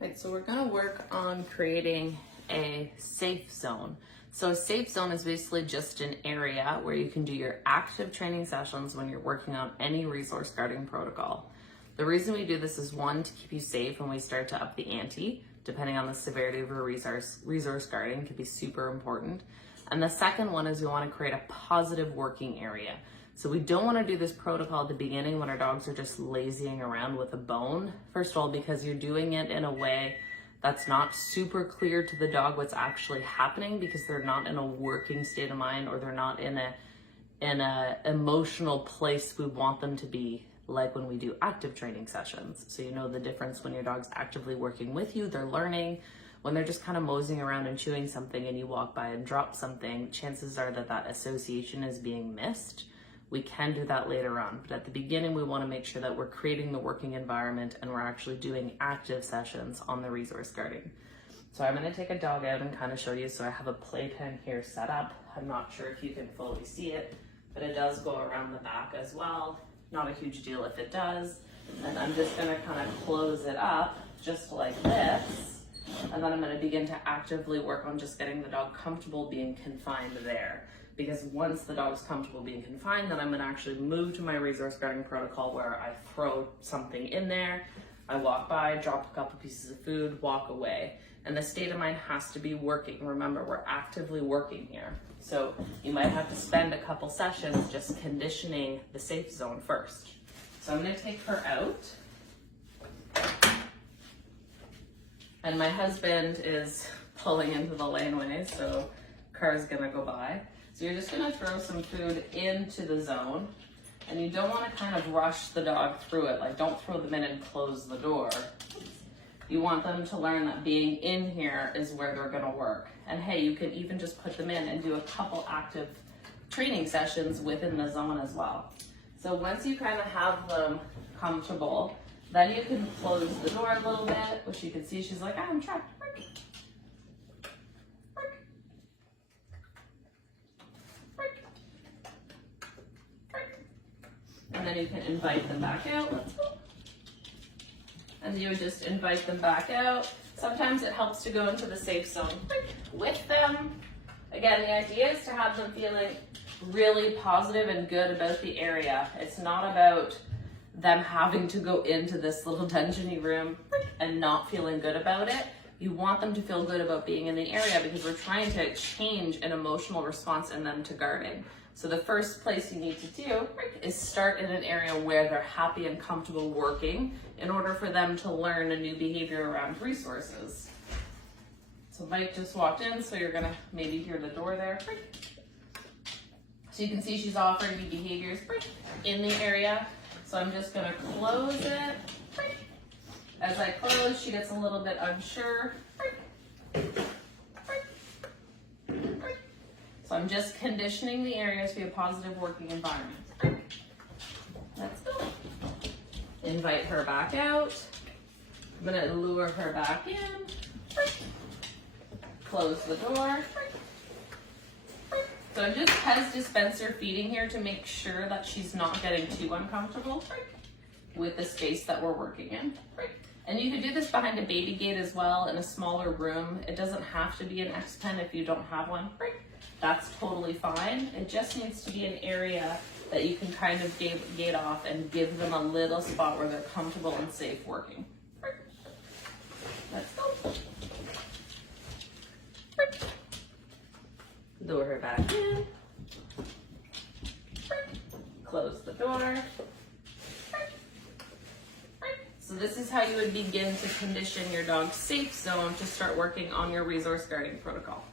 Right, so we're gonna work on creating a safe zone. So a safe zone is basically just an area where you can do your active training sessions when you're working on any resource guarding protocol. The reason we do this is one, to keep you safe when we start to up the ante, depending on the severity of your resource guarding can be super important. And the second one is we wanna create a positive working area. So we don't wanna do this protocol at the beginning when our dogs are just lazying around with a bone. First of all, because you're doing it in a way that's not super clear to the dog what's actually happening, because they're not in a working state of mind, or they're not in a emotional place we want them to be, like when we do active training sessions. So you know the difference when your dog's actively working with you, they're learning. When they're just kind of moseying around and chewing something and you walk by and drop something, chances are that that association is being missed. We can do that later on, but at the beginning we want to make sure that we're creating the working environment and we're actually doing active sessions on the resource guarding. So I'm going to take a dog out and kind of show you. So I have a playpen here set up. I'm not sure if you can fully see it, but it does go around the back as well. Not a huge deal if it does. And I'm just going to kind of close it up just like this. And then I'm going to begin to actively work on just getting the dog comfortable being confined there. Because once the dog's comfortable being confined, then I'm gonna actually move to my resource guarding protocol where I throw something in there, I walk by, drop a couple pieces of food, walk away. And the state of mind has to be working. Remember, we're actively working here. So you might have to spend a couple sessions just conditioning the safe zone first. So I'm gonna take her out. And my husband is pulling into the laneway, so car's gonna go by. So you're just gonna throw some food into the zone, and you don't wanna kind of rush the dog through it. Like, don't throw them in and close the door. You want them to learn that being in here is where they're gonna work. And hey, you can even just put them in and do a couple active training sessions within the zone as well. So once you kind of have them comfortable, then you can close the door a little bit, which you can see she's like, I'm trapped. And then you can invite them back out. Let's go. And you would just invite them back out. Sometimes it helps to go into the safe zone with them. Again, the idea is to have them feeling really positive and good about the area. It's not about them having to go into this little dungeony room and not feeling good about it. You want them to feel good about being in the area, because we're trying to change an emotional response in them to guarding. So the first place you need to do is start in an area where they're happy and comfortable working in order for them to learn a new behavior around resources. So Mike just walked in, so you're gonna maybe hear the door there. So you can see she's offering me behaviors in the area. So I'm just gonna close it. As I close, she gets a little bit unsure. So I'm just conditioning the area to be a positive working environment. Let's go. Invite her back out. I'm gonna lure her back in. Close the door. So I'm just Pez dispenser feeding here to make sure that she's not getting too uncomfortable with the space that we're working in. And you could do this behind a baby gate as well, in a smaller room. It doesn't have to be an X-Pen if you don't have one. That's totally fine. It just needs to be an area that you can kind of gate off and give them a little spot where they're comfortable and safe working. Let's go. Lure her back in. Close the door. So this is how you would begin to condition your dog's safe zone to start working on your resource guarding protocol.